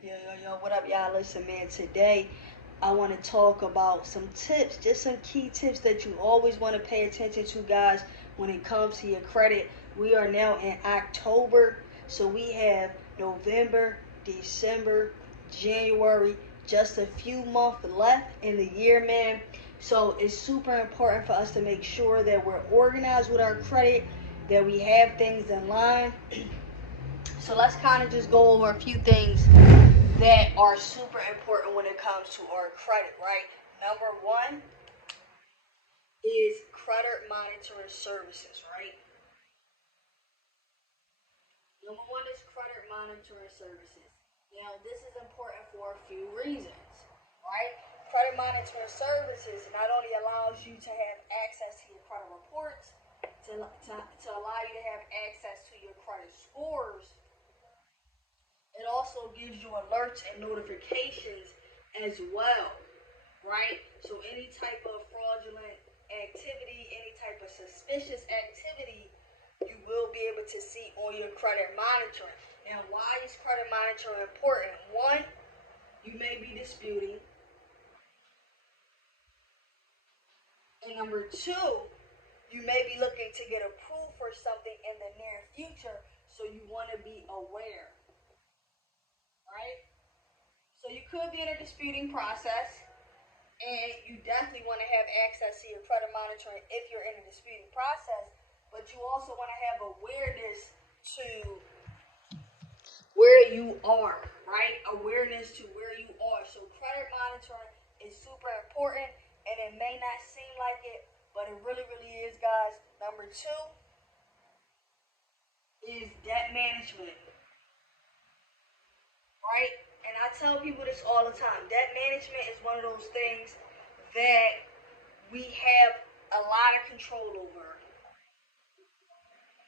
What up, y'all? Listen, man, today I want to talk about some tips, just some key tips that you always want to pay attention to, guys, when it comes to your credit. We are now in October, so we have November, December, January, just a few months left in the year, man. So it's super important for us to make sure that we're organized with our credit, that we have things in line. So let's kind of just go over a few things that are super important when it comes to our credit, right? Number one is credit monitoring services, right? Number one is credit monitoring services. Now, this is important for a few reasons, right? Credit monitoring services not only allows you to have access to your credit reports, to allow you to have access to your credit scores, it also gives you alerts and notifications as well, right? So any type of fraudulent activity, any type of suspicious activity, you will be able to see on your credit monitoring. Now, why is credit monitoring important? One, you may be disputing, and number two, you may be looking to get approved for something in the near future, so you want to be aware, right? So you could be in a disputing process, and you definitely want to have access to your credit monitoring if you're in a disputing process, but you also want to have awareness to where you are, right? Awareness to where you are. So credit monitoring is super important, and it may not seem like it, but it really, really is, guys. Number two is debt management, right? And I tell people this all the time. Debt management is one of those things that we have a lot of control over.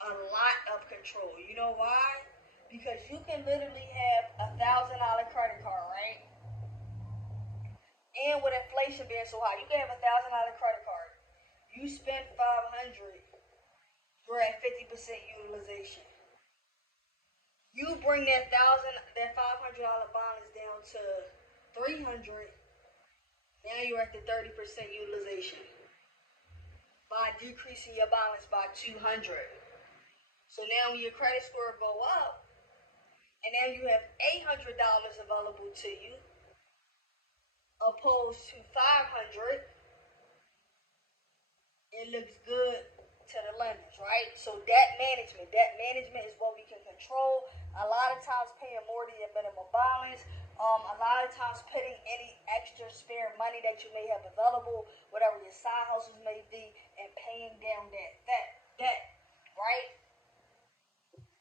A lot of control. You know why? Because you can literally have $1,000 credit card, right? And with inflation being so high, you can have $1,000 credit card. You spend 500, you're at 50% utilization. You bring that $500 balance down to 300. Now you're at the 30% utilization by decreasing your balance by 200. So now when your credit score go up, and now you have $800 available to you, opposed to 500, it looks good to the lenders, right? So debt management is what we can control. A lot of times paying more than your minimum balance. A lot of times putting any extra spare money that you may have available, whatever your side hustles may be, and paying down that debt, right?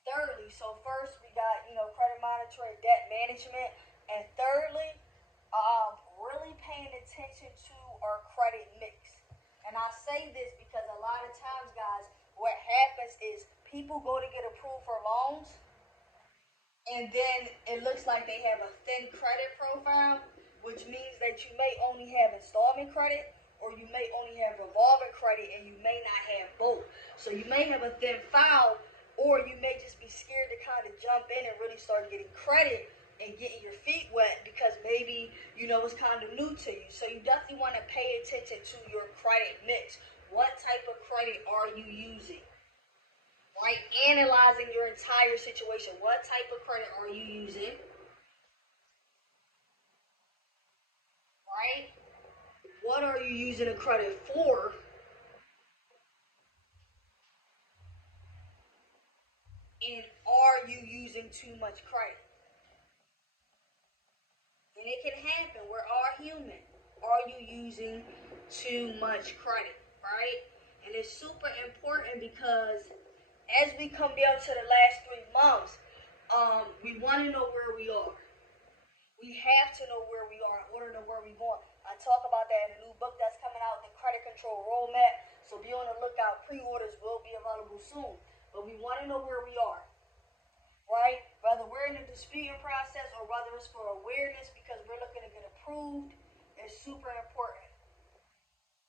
Thirdly, so first we got credit monitoring, debt management, and thirdly, really paying attention to our credit mix. And I say this because a lot of times, guys, what happens is people go to get approved for loans, and then it looks like they have a thin credit profile, which means that you may only have installment credit, or you may only have revolving credit, and you may not have both. So you may have a thin file, or you may just be scared to kind of jump in and really start getting credit and getting your feet wet because maybe it's kind of new to you. So you definitely want to pay attention to your credit mix. What type of credit are you using? Right? Analyzing your entire situation. What type of credit are you using? Right? What are you using the credit for? And are you using too much credit? And it can happen. We're all human. Are you using too much credit? Right? And it's super important because as we come down to the last 3 months, we want to know where we are. We have to know where we are in order to know where we're going. I talk about that in a new book that's coming out, the Credit Control Roadmap. So be on the lookout. Pre-orders will be available soon. But we want to know where we are, right? Whether we're in the disputing process or whether it's for awareness because we're looking to get approved is super important.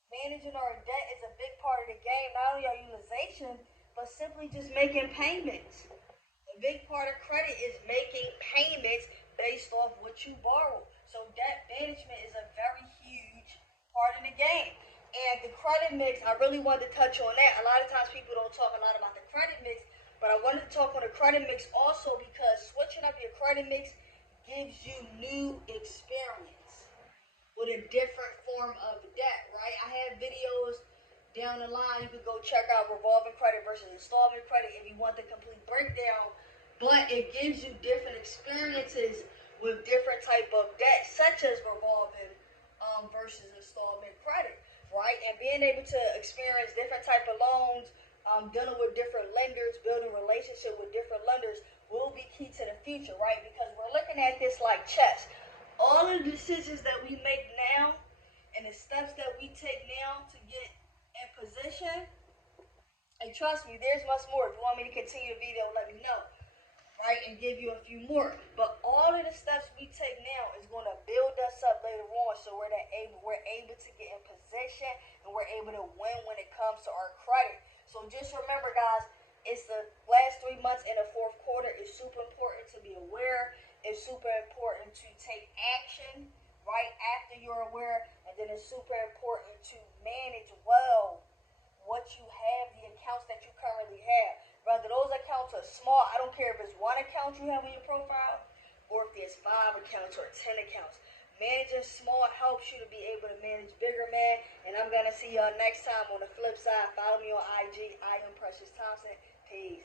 Managing our debt is a big part of the game, not only our utilization, but simply just making payments. A big part of credit is making payments based off what you borrow. So debt management is a very huge part of the game. And the credit mix, I really wanted to touch on that. A lot of times people don't talk a lot about the credit mix, but I wanted to talk on the credit mix also because switching up your credit mix gives you new experience with a different form of debt, right? I have videos down the line. You can go check out revolving credit versus installment credit if you want the complete breakdown. But it gives you different experiences with different type of debt, such as revolving versus installment credit, right? And being able to experience different type of loans, dealing with different lenders, building relationship with different lenders will be key to the future, right? Because we're looking at this like chess. All of the decisions that we make now and the steps that we take now to get in position, and trust me, there's much more. If you want me to continue the video, let me know, right? And give you a few more. But all of the steps we take now is going to build us up later on, so we're able to get in position and we're able to win when it comes to our credit. So just remember, guys, it's the last 3 months in the fourth quarter. It's super important to be aware. It's super important to take action right after you're aware, and then it's super important to manage well what you have, the accounts that you currently have. Whether those accounts are small, I don't care if it's one account you have in your profile or if there's 5 accounts or 10 accounts. Managing small helps you to be able to manage bigger, man. And I'm going to see y'all next time on the flip side. Follow me on IG. I am Precious Thompson. Peace.